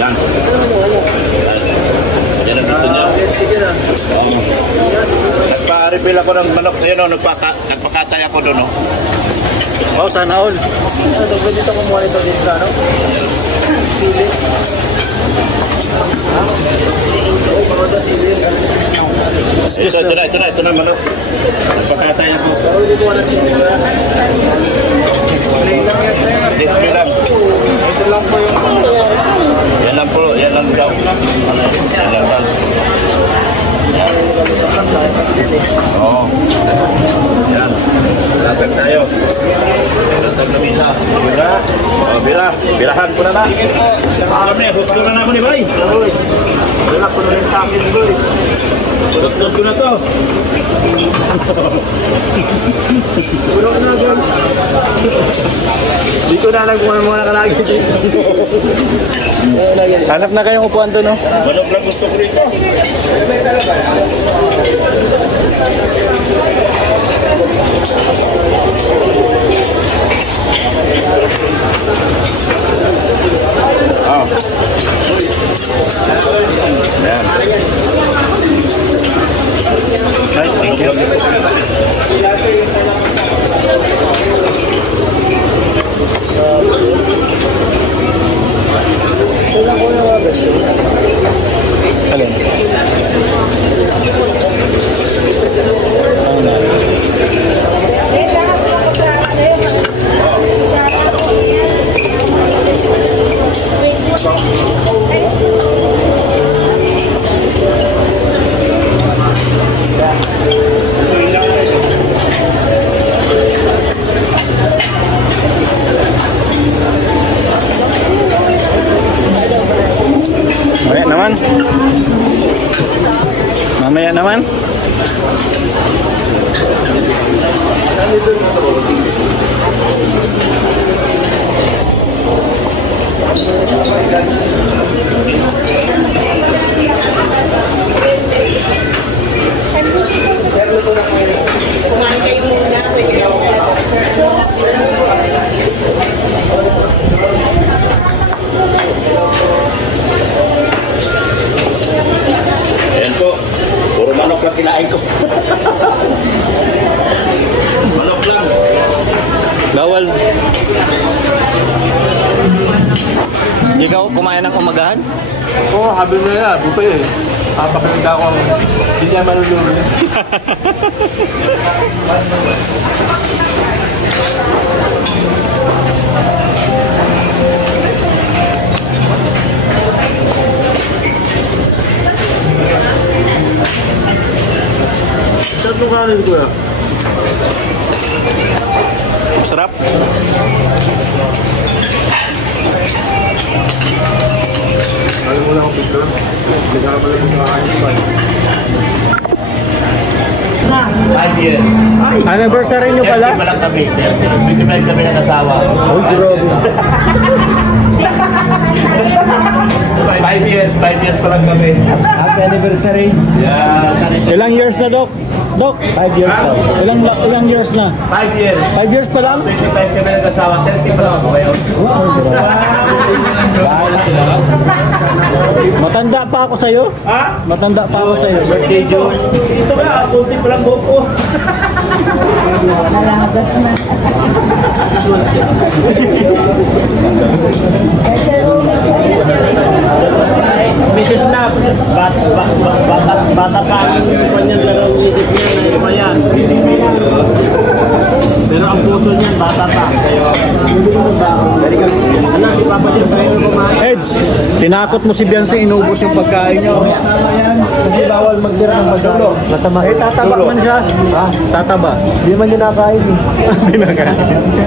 Yan. Yan ang gusto niya. Nagpa-refill ako ng manok. Yan o, nagpakatay ako doon. Oh, sana all. Dito kumuha ito dito sa ano? Sili. Ito na manok. Nagpakatay ako. Display lang. Ito lang po yung Yan lang po, yan lang daw. Yan lang daw. Yan. Oo. Yan. Lapit tayo. Lapit na bisa. Bira. Oh, bira. Birahan ko na na. Kami, husto na ako ni Bay. wala po na rin sa akin, boy. Husto ko na to. Puno na, guys. Dito na lang kung ano mga nakalagi dito. Hanap na kayong upuan doon, no? Manok lang gusto ko rito. Oh. Yan. Thank you. Alin? Ano na? Mamaya naman. Mamaya naman. Kumain kayo muna. Ayan po. Puro manok lang kinain ko. Manok lang. Bawal. Hindi ka kumain ng umagahan? Oo, habi na yan. Bupa eh. Papakalanda ko ang hindi niya malulunod. Saan mo kanin ko yan? Sarap. Alam mo lang ang picture? Hindi ka naman lang yung kakain pa. 5 years. Anniversary nyo pala? 30 pa lang kami. 25 kami ng asawa. Oh, grabe. 5 years pa lang kami. Happy anniversary. Yeah. Ilang years na, Dok? Dok, 5 years na. Ilang years na? 5 years. 5 years pa lang? 25 kami ng asawa. 30 pa lang ako ngayon. Wow, matanda pa ako sa'yo? Ha? Matanda pa ako sa'yo. Birthday June. Ito na, kunti pa lang buko. Nalagas na. Mrs. Love, bata pa ang kanyang larong isip niya na iba yan. Pero ang puso niyan, bata pa. Anak, si Papa Jeff, kayo kumain. Eds, tinakot mo si Beyonce, inubos yung pagkain nyo. Hindi bawal magtira ng magdulo. Masama. Eh, tataba man siya. Ha? Tataba. Hindi man yun nakain eh. Hindi na kaya.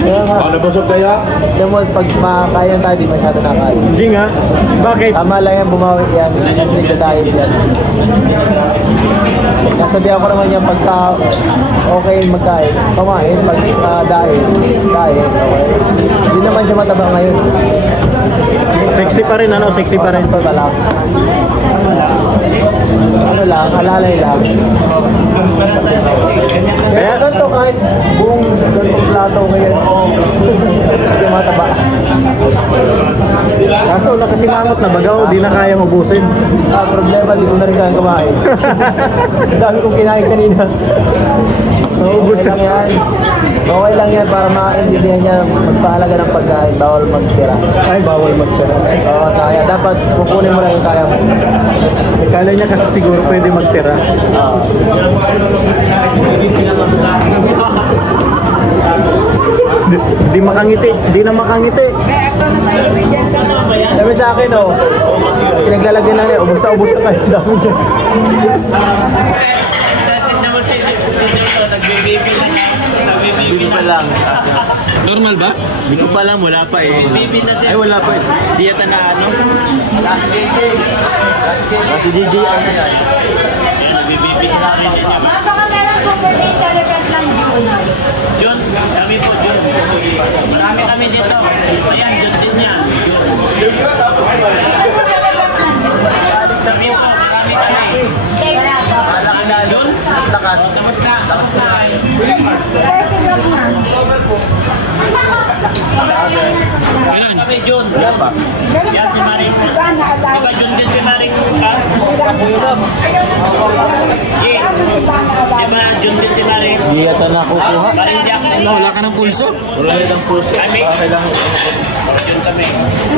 Kaya nga. Ano busog kaya? Alam mo, pag makakain tayo, di masyado nakain. Hindi nga. Bakit? Tama lang yan, bumawi yan. Hindi sa diet yan. Nasabihan ko naman yan, pagka okay magkain, kumain, pagka diet, okay. Hindi naman siya mataba ngayon. Sexy pa rin, ano? Sexy pa rin. Ito ba lang? Ano lang, alalay lang. Kaya ganito kahit buong ganitong plato ngayon, yung mga taba. Kaso nakasimangot na bagaw, di na kayang ubusin. Problema, di ko na rin kayang kumain. Ang dami kong kinain kanina. Naubos Okay lang yan. Okay lang yan para maintindihan niya magpahalaga ng pagkain. Bawal magtira. Ay, bawal magtira. Oo, kaya dapat kukunin mo lang yung kaya mo. Akala niya kasi siguro pwede magtira. Oo. Di makangiti, di na makangiti. Sabi sa akin, oh, pinaglalagyan lang yan. Ubus na kayo. Dami dyan. Hindi pa lang. Normal ba? Hindi ko pa lang, wala pa eh. Ay, wala pa eh. Di yata na ano? Si DJ ano yan? Nagbibibig na rin yan. Baka meron po birthday celebrant ng June. John, kami po John. Marami kami dito. Ayan, John din yan. Kami po, marami kami. Malaki na John. Lakas. Lakas na. Lakas na. Kailan? Kami John. Yan pa. Yan si Maring. Diba John din si Maring? Diba John din si Maring? Hindi yata nakukuha. Maring Jack. Wala ka ng pulso? Wala ng puso. Kami? Yun kami.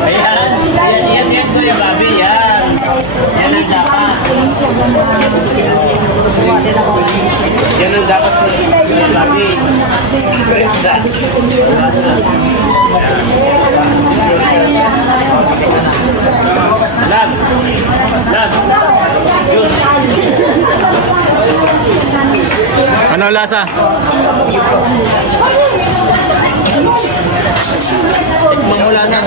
Ayan, yan, Kuya Bobby, yan. Yan ang dapat. Yan ang dapat, Kuya Bobby. Lab. Lab. Yun. Ano lasa? Mamula na.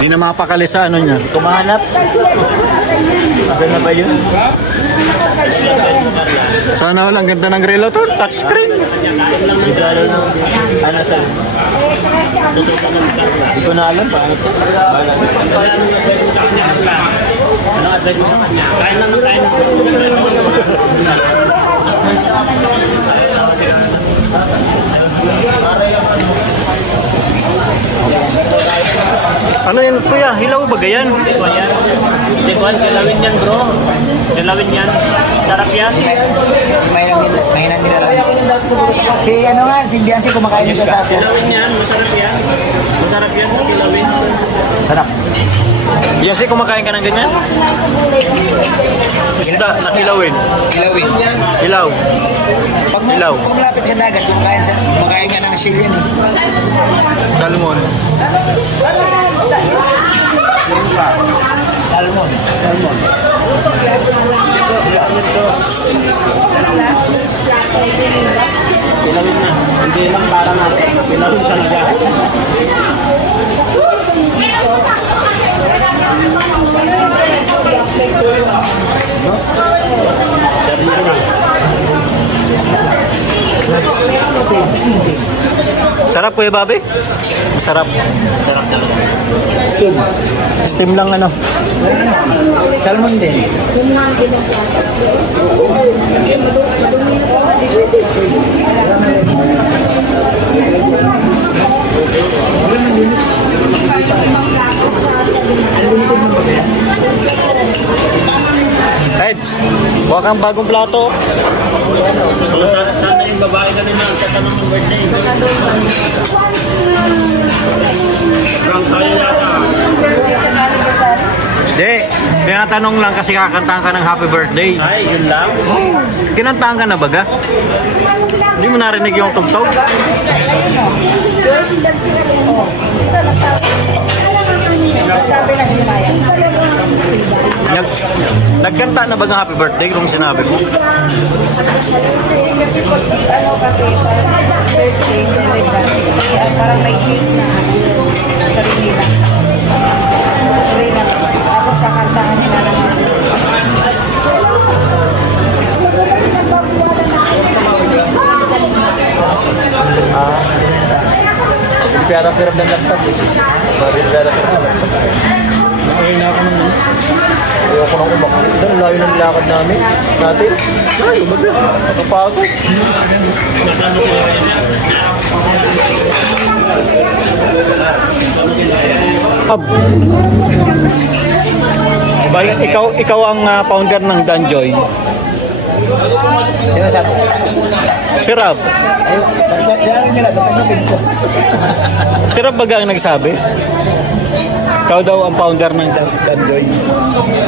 Hindi na mapakali sa ano niya. Kumahanap. Ano na ba yun? Sana wala, ang ganda ng relo to. Touchscreen. Ano sa? Hindi ko na alam. Ano advice mo sa kanya? Kain lang, kain lang. Ano yan kuya? Hilaw ba ganyan? Hindi ko, kilawin yan bro. Kilawin yan. Sarap yan. Mahinan nila lang. Si ano nga, si Biancy kumakain dito sa atin. Kilawin yan. Masarap yan. Masarap yan sa kilawin. Sarap. Yasi, kumakain ka ng ganyan? Isda na kilawin. Ilawin. Hilaw. Pag Ilaw. malapit sa dagat, kumakain ka ng asil yan eh. Salmon. Salmon. Salmon. Kilawin na. Hindi lang para natin. Kilawin talaga. Sarap kuya Bobby? Sarap. Sarap talaga. Steam. Steam lang ano. Salmon din. Heads, buha kang bagong plato. Sana yung babae na rin ang tatanong ng birthday. Sobrang tayo yata. Hindi, tinatanong lang kasi kakantahan ka ng happy birthday. Ay, yun lang. Kinantahan ka na baga? Hindi mo narinig yung tugtog? Sabi na hinimaya. Nagkanta na baga happy birthday kung sinabi mo? Kasi pag ano kasi birthday celebrant, parang may cake na sarili lang. Sarili lang. Tapos kakantahan nila naman. Pera-pera ng laptop eh. Pera-pera ng laptop. Okay na ako naman. ko ng umak. Ang layo ng lakad namin. Natin. Ay, umaga. Nakapagod. Bali, ikaw ang founder ng Danjoy. Sino sabi? Si Rob. Ay, sabi nila, tatangapin ko. Si Rob baga ang nagsabi. Ikaw daw ang founder ng Danjoy.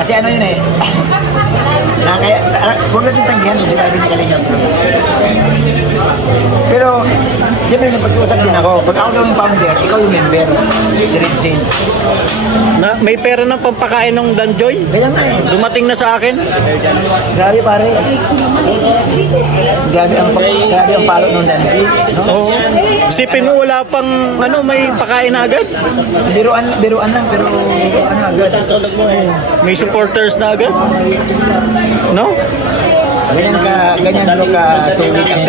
Kasi ano yun eh. Kaya, huwag natin tanggihan kung sinabi ni Kalingap. Pero, siyempre napag-uusap din ako. Pag ako daw yung founder, ikaw yung member. Si Red Saint. Na, may pera ng pampakain ng Danjoy? Kaya nga eh. Dumating na sa akin. Grabe pare. Grabe ang palo ng Danjoy. No? Oo. Sipin mo wala pang ano, may pakain na agad. Biruan lang, pero ano agad. May supporters na agad. No? Ganyan ko ka sulit ang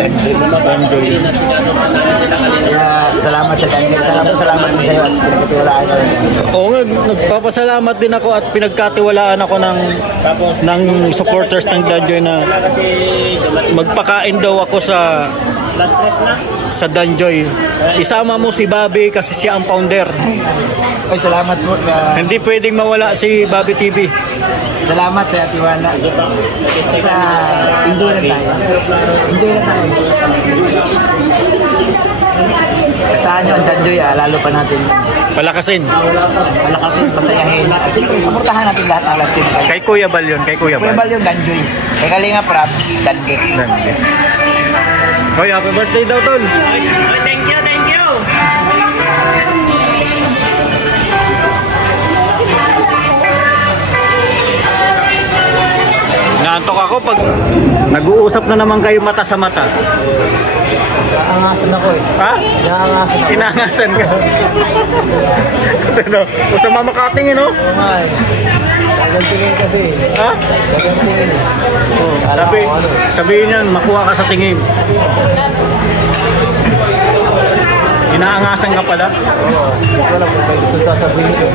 Danjoy. Kaya salamat sa Danjoy. Salamat din sa'yo at pinagkatiwalaan ka rin. Oo nga, nagpapasalamat din ako at pinagkatiwalaan ako ng supporters ng Danjoy na magpakain daw ako sa Danjoy. Isama mo si Bobby kasi siya ang founder. Ay, salamat po. Hindi pwedeng mawala si Bobby TV. Salamat sa tiwala. Basta enjoy lang tayo. Enjoy lang tayo. Saan nyo ang Danjoy, lalo pa natin Palakasin. palakasin, pasayahin. Siyempre, suportahan natin lahat ng lahat team. Kay Kuya Bal yun, kay Kuya Kuya Bal. Bal yung Danjoy. Kay Kalinga Prab, Danjoy. Hoy, happy birthday daw, Tol. Thank you, thank you. Naantok ako pag nag-uusap na naman kayo mata sa mata. Naangasan ako eh. Ha? Naangasan ako. Inangasan ka. Ano? Masama makatingin, no? Oo nga eh. Gagantingin kasi eh. Ha? Gagantingin eh. Sabihin yan, makuha ka sa tingin. Inaangasan ka pala. Oo. Hindi ko alam kung may gusto sasabihin ko.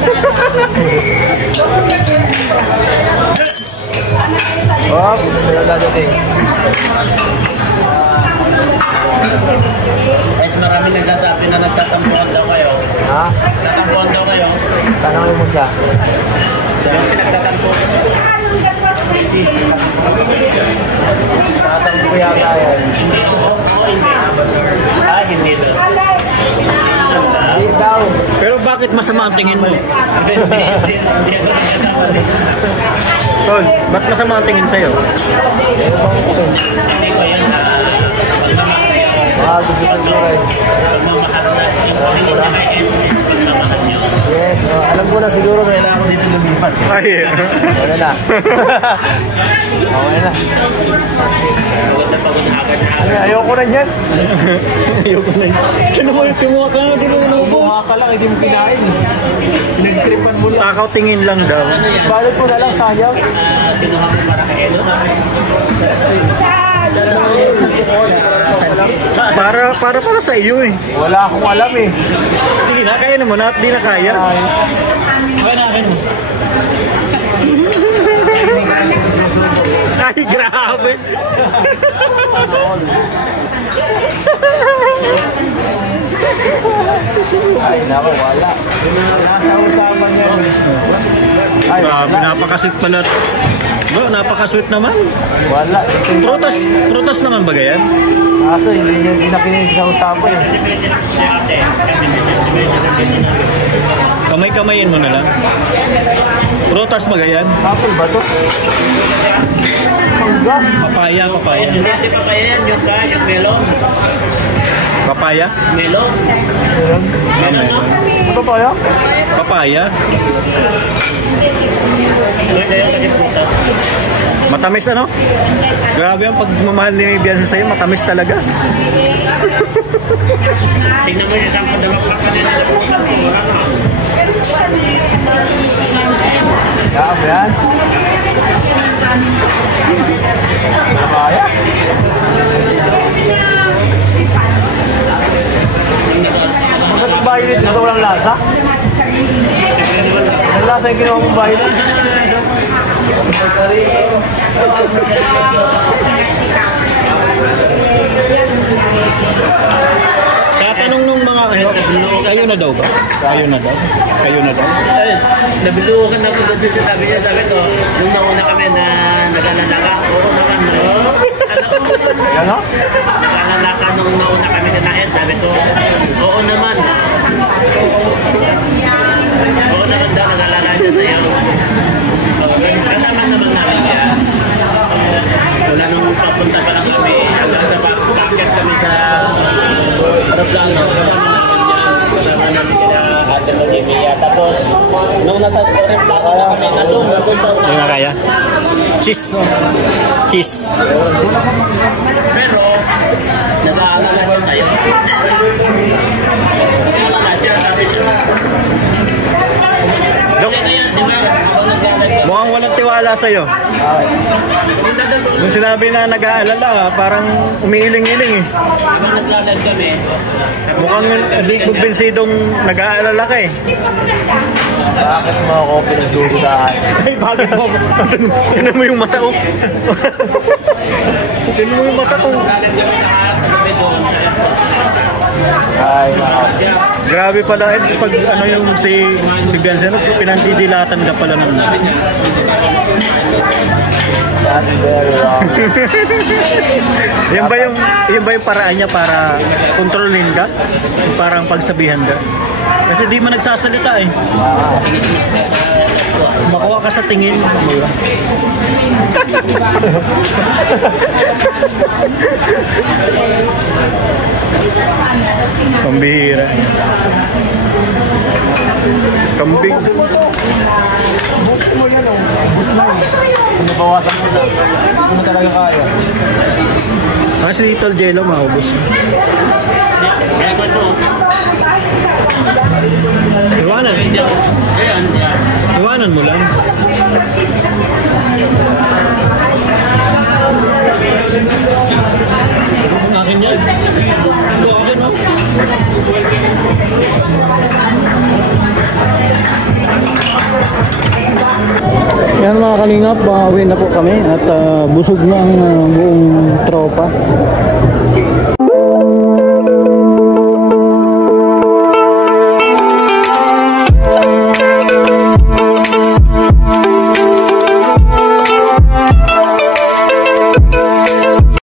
Oh, sila dadating. Kahit marami nagsasabi na nagtatampuan daw kayo. Ha? Tatampuan daw kayo. Tanongin mo siya. Yung pinagtatampuan. Tatanong ko yata yan. Hindi daw. Hindi daw. Pero bakit masama ang tingin mo? Tol, ba't masama ang tingin sa'yo? Gusto siguro eh. Yes, alam ko na siguro kailangan ko dito lumipat. Ay, Wala na. Okay na. Ayoko na dyan. ayoko na yun. Ano mo yung pimuha ka na, di mo Buha inubos? ka lang, hindi mo kinain eh. Pinagtripan mo lang. Takaw tingin lang daw. Balot mo na lang, sayang. Para sa iyo eh. Wala akong alam eh. Sige na, kaya naman at di na kaya. Ay, grabe. Ay, naku, wala. Nasa usapan yan. Ay, Grabe, wala. napakasweet pala. Bro, napakasweet naman. Wala. Prutas naman ba yan? Kaso, hindi na kininig sa usapan eh. Kamay-kamayin mo na lang. Prutas ba yan? Apple ba to? Mangga. Papaya. Hindi pa kaya yan yung melon. Papaya? Melon. Ano pa yan? Papaya? Matamis ano? Grabe ang pagmamahal ni Bianca sa'yo, matamis talaga. Tingnan mo yung sampo dalawang kanina na bukas. Yan, yan. Kaya? Bakit ang violet nito walang lasa? Walang lasa yung ginawa mong violet? daw ba? Kayo na daw? Kayo na daw? Ay, nabiluwagan ako doon dito. Sabi niya, nung nauna kami na nag-alalaka. Oo naman, no? Ano? Nag-alalaka nung nauna kami kanain. Sabi ko, oo naman. Oo naman daw, nag-alalaka niya sa'yo. Kasama naman namin siya. Wala nung papunta pa lang kami. Hanggang sa packet kami sa aeroplano. Kasama namin sila Ate Olivia. Tapos, nung nasa aeroplano na kami, nandun pa Hindi na kaya? Cheese. Cheese. Pero, nag-aalala siya sa'yo. Nag-aalala siya, sabi niya. Dok, Sino yan, di ba? Ako nag-aalala siya. mukhang walang tiwala sa'yo. Nung sinabi na nag-aalala, parang umiiling-iling eh. Habang naglalad kami, Mukhang hindi kumbinsidong nag-aalala ka eh. Bakit mo ako pinagdududahan? Ay, bakit mo? Tinan mo yung mata ko. Tinan mo yung mata ko. naglalad kami lahat. Kami doon. Ay, nako. Grabe pala, Eds, pag ano yung si Vincent, pinandidilatan ka pala ng That's very wrong. Yan ba yung paraan niya para kontrolin ka? Parang pagsabihan ka? Kasi di mo nagsasalita eh. Makuha ka sa tingin. Pambihira. Kambing. Nabawasan mo na. Hindi mo talaga kaya. Kasi Tol Jello maubos. Kaya ko ito. Iwanan. Ayan, yan. Iwanan mo lang. Ang akin yan. Ito akin, no? Yan mga kalingap, uwi na po kami at busog na ang buong tropa.